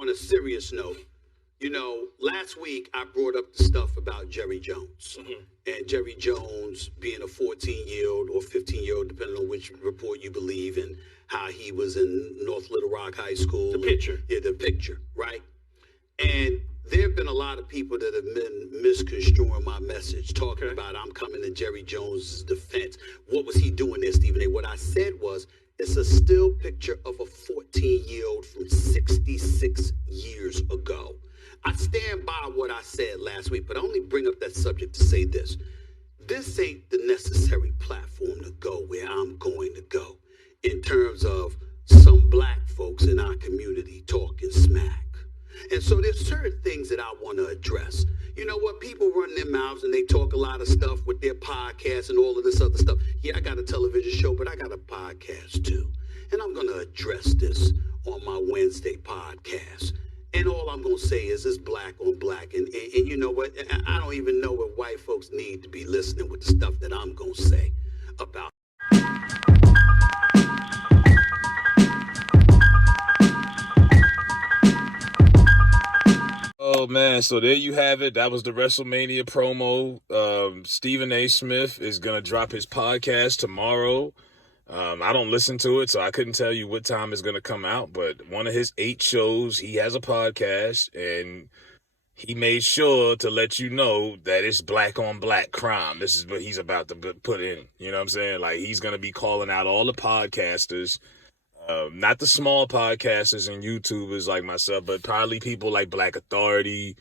On a serious note, last week I brought up the stuff about Jerry Jones. And Jerry Jones being a 14-year-old or 15-year-old, depending on which report you believe, and how he was in North Little Rock High School. The picture. The picture, right? And there have been a lot of people that have been misconstruing my message, talking about I'm coming to Jerry Jones' defense. What was he doing there, Stephen A? What I said was, it's a still picture of a 14-year-old from 66 years ago. I stand by what I said last week, but I only bring up that subject to say this. This ain't the necessary platform to go where I'm going to go in terms of some black folks in our community talking smack. And so there's certain things that I want to address. You know what? People run their mouths and they talk a lot of stuff with their podcasts and all of this other stuff. Yeah, I got a television show, but I got a podcast too. And I'm going to address this on my Wednesday podcast. And all I'm going to say is it's black on black. And you know what? I don't even know what white folks need to be listening with the stuff that I'm going to say about. Oh man, so there you have it. That was the WrestleMania promo. Stephen A. Smith is gonna drop his podcast tomorrow. I don't listen to it, so I couldn't tell you what time it's gonna come out, but one of his 8 shows, he has a podcast, and he made sure to let you know that it's black on black crime. This is what he's about to put in. You know what I'm saying? Like, he's gonna be calling out all the podcasters. Not the small podcasters and YouTubers like myself, but probably people like Black Authority,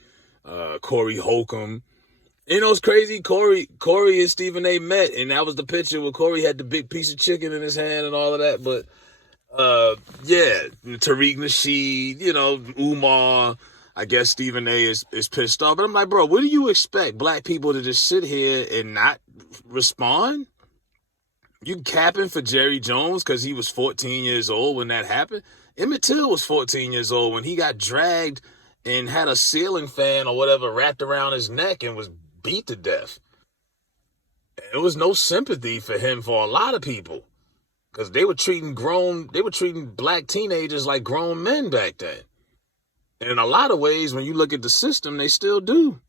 Corey Holcomb. You know, it's crazy. Corey and Stephen A. met, and that was the picture where Corey had the big piece of chicken in his hand and all of that. But, yeah, Tariq Nasheed, Umar. I guess Stephen A. is pissed off. But I'm like, bro, what do you expect? Black people to just sit here and not respond? You capping for Jerry Jones because he was 14 years old when that happened? Emmett Till was 14 years old when he got dragged and had a ceiling fan or whatever wrapped around his neck and was beat to death. There was no sympathy for him for a lot of people because they were treating black teenagers like grown men back then. And in a lot of ways, when you look at the system, they still do.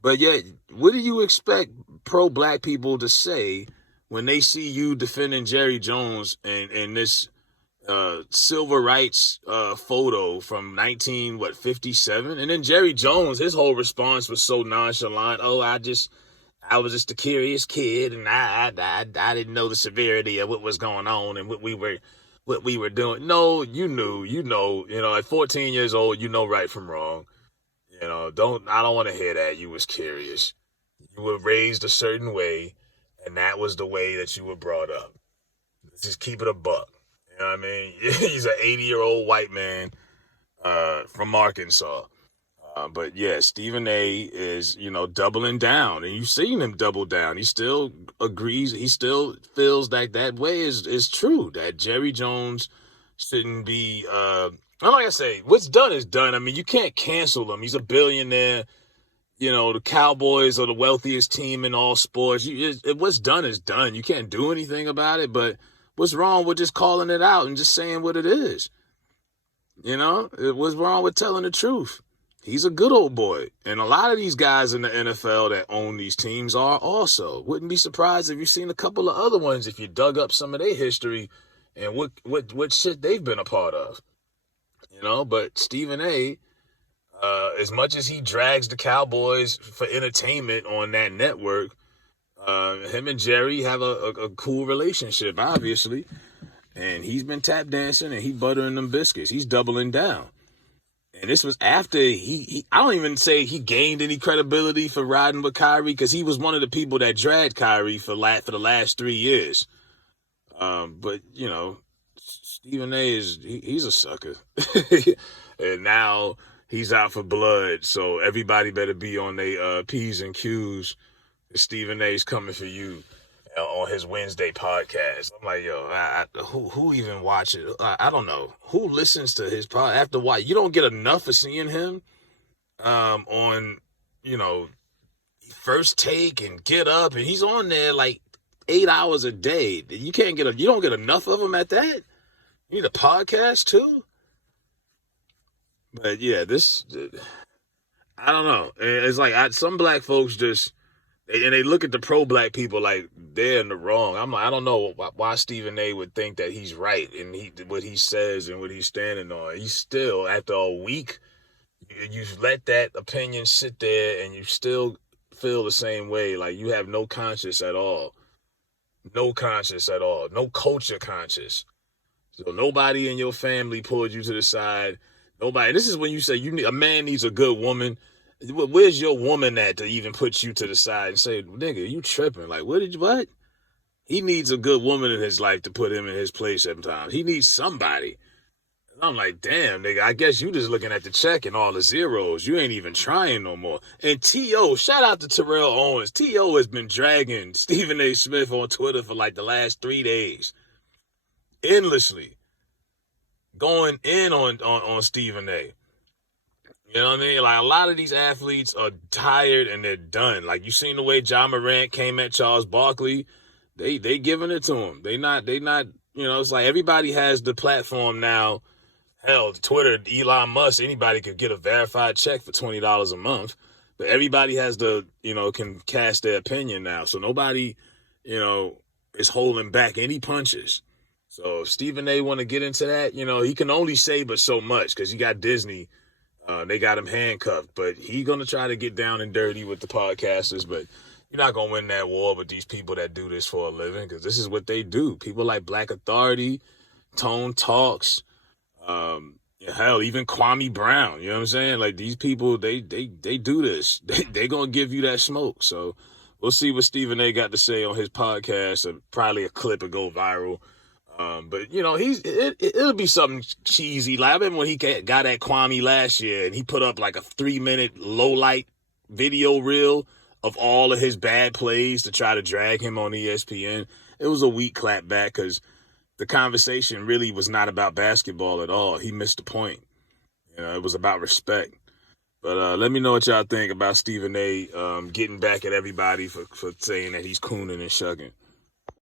But yet, what do you expect pro-black people to say when they see you defending Jerry Jones and this civil rights photo from 1957? And then Jerry Jones, his whole response was so nonchalant. Oh, I was just a curious kid, and I didn't know the severity of what was going on and what we were doing. No, you knew, at 14 years old, you know right from wrong. I don't want to hear that you was curious. You were raised a certain way, and that was the way that you were brought up. Just keep it a buck. You know what I mean? He's an 80-year-old white man from Arkansas. But yeah, Stephen A. is, doubling down. And you've seen him double down. He still agrees. He still feels like that way is true. That Jerry Jones shouldn't be... like I say, what's done is done. I mean, you can't cancel him. He's a billionaire. The Cowboys are the wealthiest team in all sports. What's done is done. You can't do anything about it, but what's wrong with just calling it out and just saying what it is? What's wrong with telling the truth? He's a good old boy. And a lot of these guys in the NFL that own these teams are also. Wouldn't be surprised if you've seen a couple of other ones if you dug up some of their history and what shit they've been a part of. But Stephen A., as much as he drags the Cowboys for entertainment on that network, him and Jerry have a cool relationship, obviously. And he's been tap dancing and he buttering them biscuits. He's doubling down. And this was after I don't even say he gained any credibility for riding with Kyrie because he was one of the people that dragged Kyrie for the last 3 years. But, Stephen A. he's a sucker. And now he's out for blood, so everybody better be on their P's and Q's. Stephen A's coming for you on his Wednesday podcast. I'm like, yo, who even watches? I don't know. Who listens to his podcast? After why? You don't get enough of seeing him on, First Take and Get Up, and he's on there like 8 hours a day. You don't get enough of him at that? You need a podcast too? But yeah, this, I don't know. It's like some black folks just, and they look at the pro-black people like they're in the wrong. I'm like, I don't know why Stephen A. would think that he's right and what he says and what he's standing on. He's still, after a week, you let that opinion sit there and you still feel the same way. Like you have no conscience at all. No conscience at all. No culture conscience. So nobody in your family pulled you to the side. Nobody. This is when you say a man needs a good woman. Where's your woman at to even put you to the side and say, nigga, you tripping? Like, what? He needs a good woman in his life to put him in his place sometimes. He needs somebody. And I'm like, damn, nigga, I guess you just looking at the check and all the zeros. You ain't even trying no more. And T.O., shout out to Terrell Owens. T.O. has been dragging Stephen A. Smith on Twitter for like the last 3 days. Endlessly. Going in on Stephen A. You know what I mean? Like, a lot of these athletes are tired and they're done. Like, you seen the way Ja Morant came at Charles Barkley. They giving it to him. They not, it's like everybody has the platform now. Hell, Twitter, Elon Musk, anybody could get a verified check for $20 a month. But everybody has can cast their opinion now. So nobody, is holding back any punches. So if Stephen A. want to get into that, he can only say but so much because you got Disney. They got him handcuffed. But he going to try to get down and dirty with the podcasters. But you're not going to win that war with these people that do this for a living because this is what they do. People like Black Authority, Tone Talks, hell, even Kwame Brown. You know what I'm saying? Like, these people, they do this. They going to give you that smoke. So we'll see what Stephen A. got to say on his podcast. Probably a clip will go viral. But it'll be something cheesy. Like I remember when he got at Kwame last year and he put up like a 3-minute low light video reel of all of his bad plays to try to drag him on ESPN. It was a weak clap back because the conversation really was not about basketball at all. He missed the point. It was about respect. But let me know what y'all think about Stephen A. Getting back at everybody for saying that he's cooning and shucking.